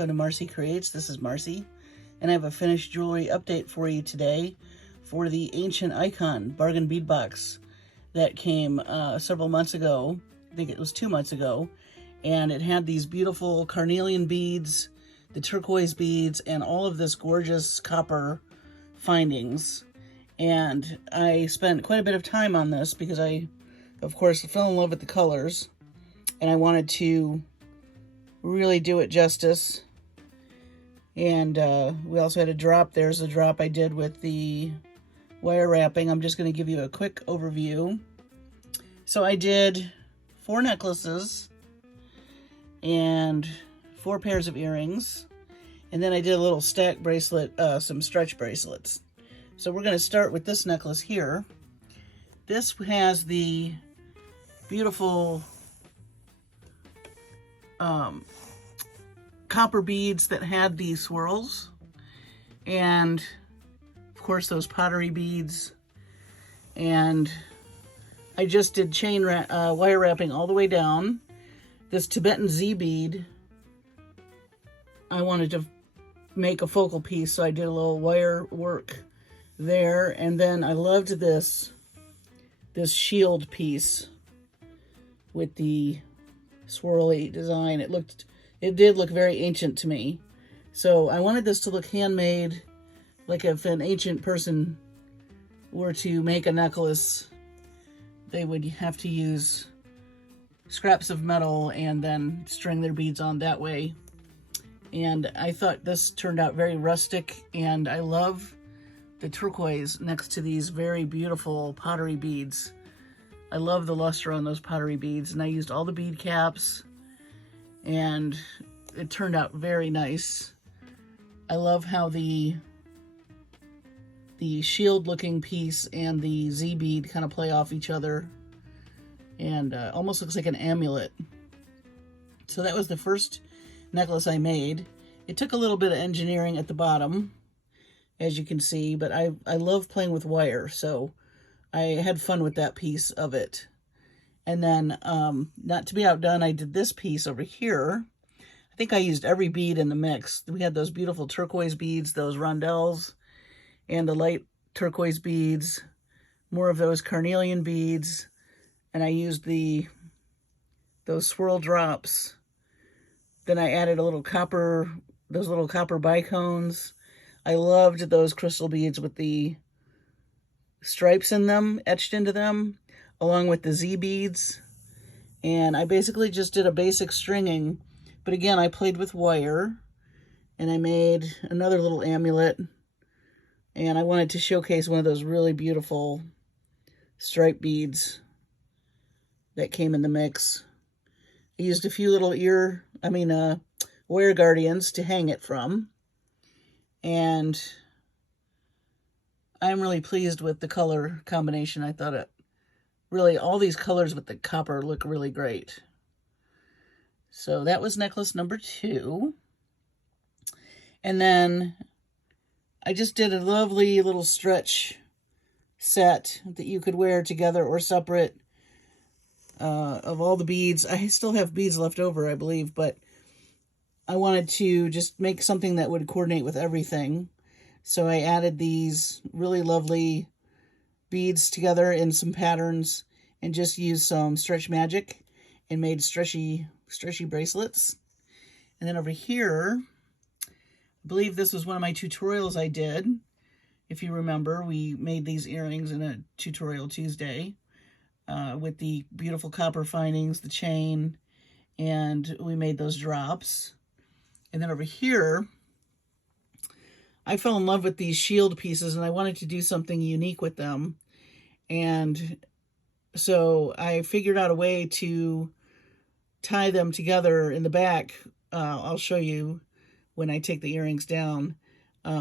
welcome to Marcie Creates. This is Marcie, and I have a finished jewelry update for you today for the Ancient Icon bargain bead box that came several months ago. I think it was 2 months ago, and it had these beautiful carnelian beads, the turquoise beads, and all of this gorgeous copper findings. And I spent quite a bit of time on this because I, of course, fell in love with the colors, and I wanted to really do it justice. And we also had a drop. There's a drop I did with the wire wrapping. I'm just going to give you a quick overview. So I did 4 necklaces and 4 pairs of earrings, and then I did a little stack bracelet, some stretch bracelets. So we're going to start with this necklace here. This has the beautiful copper beads that had these swirls, and of course those pottery beads. And I just did chain wire wrapping all the way down. This Tibetan Z bead, I wanted to make a focal piece, so I did a little wire work there. And then I loved this shield piece with the swirly design. It did look very ancient to me. So I wanted this to look handmade, like if an ancient person were to make a necklace, they would have to use scraps of metal and then string their beads on that way. And I thought this turned out very rustic, and I love the turquoise next to these very beautiful pottery beads. I love the luster on those pottery beads, and I used all the bead caps, and it turned out very nice. I love how the shield looking piece and the Z bead kind of play off each other, and almost looks like an amulet. So that was the first necklace I made. It took a little bit of engineering at the bottom, as you can see, but I love playing with wire, so I had fun with that piece of it. And then, not to be outdone, I did this piece over here. I think I used every bead in the mix. We had those beautiful turquoise beads, those rondelles, and the light turquoise beads, more of those carnelian beads, and I used those swirl drops. Then I added a little copper, those little copper bicones. I loved those crystal beads with the stripes in them, etched into them, along with the Z beads. And I basically just did a basic stringing, but again, I played with wire, and I made another little amulet, and I wanted to showcase one of those really beautiful stripe beads that came in the mix. I used a few little wire guardians to hang it from, and I'm really pleased with the color combination. I thought all these colors with the copper look really great. So that was necklace number 2. And then I just did a lovely little stretch set that you could wear together or separate of all the beads. I still have beads left over, I believe, but I wanted to just make something that would coordinate with everything. So I added these really lovely beads together in some patterns and just used some stretch magic and made stretchy bracelets. And then over here, I believe this was one of my tutorials I did. If you remember, we made these earrings in a tutorial Tuesday with the beautiful copper findings, the chain, and we made those drops. And then over here, I fell in love with these shield pieces, and I wanted to do something unique with them. And so I figured out a way to tie them together in the back. I'll show you when I take the earrings down,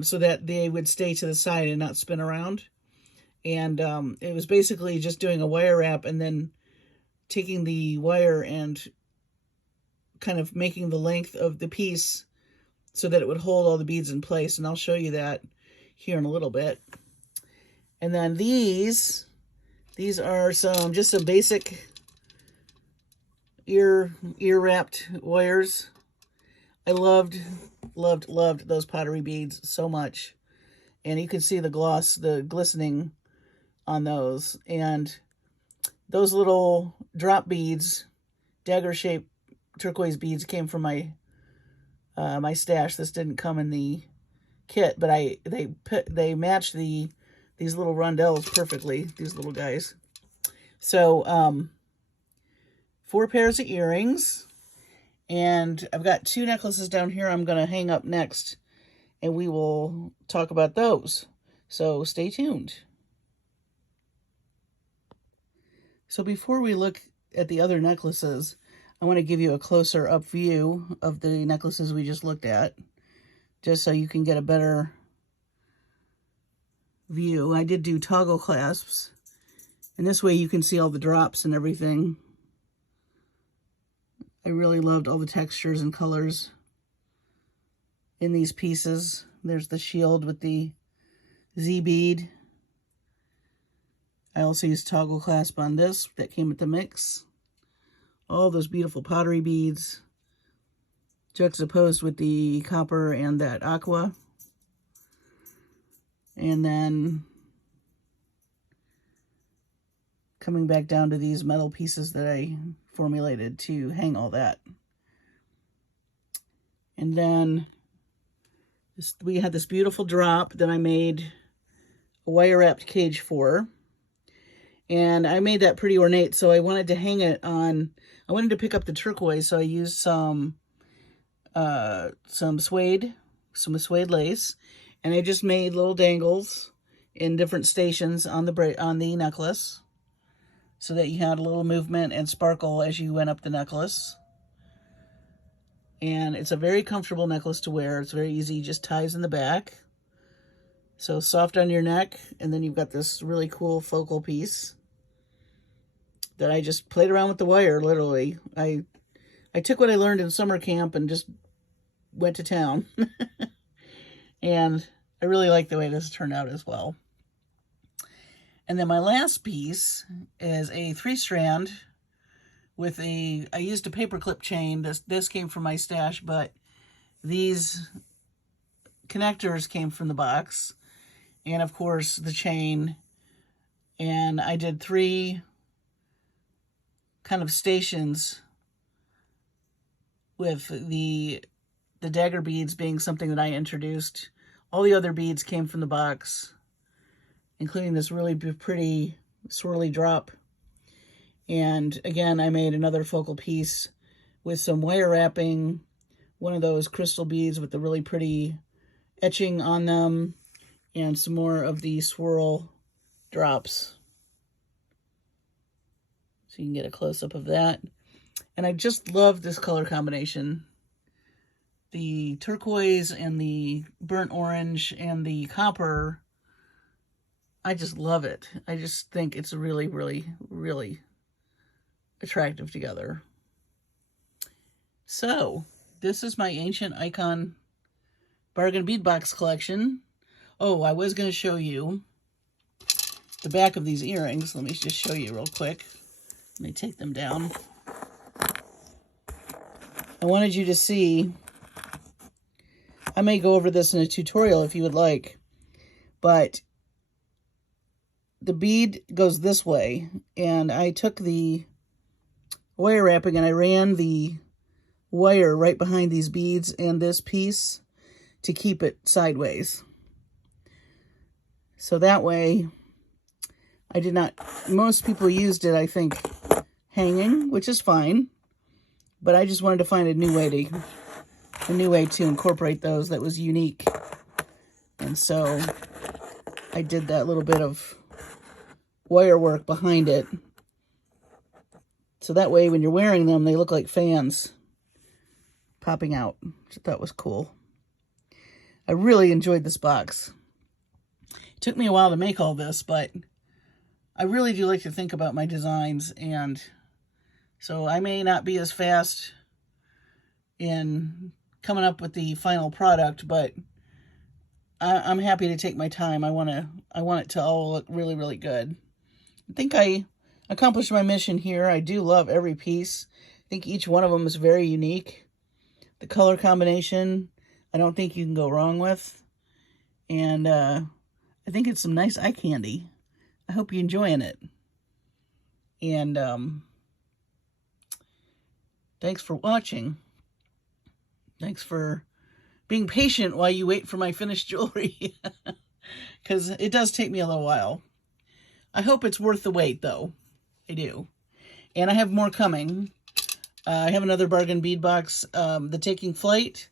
so that they would stay to the side and not spin around. And it was basically just doing a wire wrap and then taking the wire and kind of making the length of the piece so that it would hold all the beads in place. And I'll show you that here in a little bit. And then these are some basic ear wrapped wires. I loved those pottery beads so much. And you can see the gloss, the glistening on those. And those little drop beads, dagger-shaped turquoise beads, came from my my stash. This didn't come in the kit, but they matched these little rondelles perfectly, these little guys. So 4 pairs of earrings, and I've got 2 necklaces down here I'm going to hang up next, and we will talk about those. So stay tuned. So before we look at the other necklaces, I want to give you a closer up view of the necklaces we just looked at, just so you can get a better view. I did do toggle clasps, and this way you can see all the drops and everything. I really loved all the textures and colors in these pieces. There's the shield with the Z bead. I also used toggle clasp on this that came with the mix. All those beautiful pottery beads juxtaposed with the copper and that aqua. And then coming back down to these metal pieces that I formulated to hang all that. And then we had this beautiful drop that I made a wire wrapped cage for. And I made that pretty ornate, so I wanted to hang it on. I wanted to pick up the turquoise, so I used some suede lace, and I just made little dangles in different stations on the necklace, so that you had a little movement and sparkle as you went up the necklace. And it's a very comfortable necklace to wear. It's very easy, just ties in the back. So soft on your neck, and then you've got this really cool focal piece that I just played around with the wire, literally. I took what I learned in summer camp and just went to town. And I really like the way this turned out as well. And then my last piece is a 3-strand with I used a paperclip chain. This came from my stash, but these connectors came from the box. And of course the chain. And I did 3 kind of stations with the dagger beads being something that I introduced. All the other beads came from the box, including this really pretty swirly drop. And again, I made another focal piece with some wire wrapping, one of those crystal beads with the really pretty etching on them, and some more of the swirl drops. So you can get a close-up of that. And I just love this color combination. The turquoise and the burnt orange and the copper. I just love it. I just think it's really, really, really attractive together. So this is my Ancient Icon Bargain Bead Box collection. Oh, I was going to show you the back of these earrings. Let me just show you real quick. Let me take them down. I wanted you to see, I may go over this in a tutorial if you would like, but the bead goes this way, and I took the wire wrapping and I ran the wire right behind these beads and this piece to keep it sideways. So that way, I did not, most people used it, I think, hanging, which is fine, but I just wanted to find a new way to incorporate those that was unique. And so I did that little bit of wire work behind it. So that way when you're wearing them, they look like fans popping out, which I thought was cool. I really enjoyed this box. It took me a while to make all this, but I really do like to think about my designs, and so I may not be as fast in coming up with the final product, but I'm happy to take my time. I want it to all look really, really good. I think I accomplished my mission here. I do love every piece. I think each one of them is very unique. The color combination, I don't think you can go wrong with. And I think it's some nice eye candy. I hope you're enjoying it. And thanks for watching. Thanks for being patient while you wait for my finished jewelry. Because it does take me a little while. I hope it's worth the wait, though. I do. And I have more coming. I have another bargain bead box, the Taking Flight,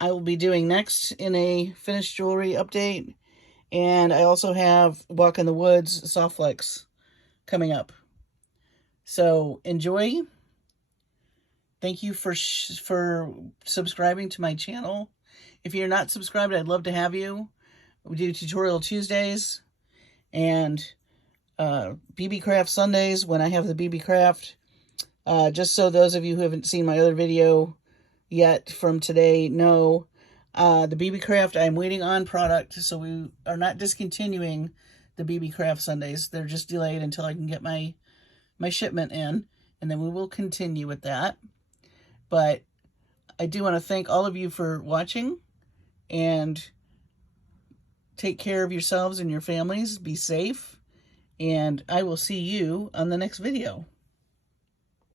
I will be doing next in a finished jewelry update. And I also have Walk in the Woods Soft Flex coming up. So enjoy. Thank you for subscribing to my channel. If you're not subscribed, I'd love to have you. We do Tutorial Tuesdays and BB Craft Sundays when I have the BB Craft. Just so those of you who haven't seen my other video yet from today know, the BB Craft, I'm waiting on product, so we are not discontinuing the BB Craft Sundays. They're just delayed until I can get my shipment in, and then we will continue with that. But I do want to thank all of you for watching, and take care of yourselves and your families. Be safe, and I will see you on the next video.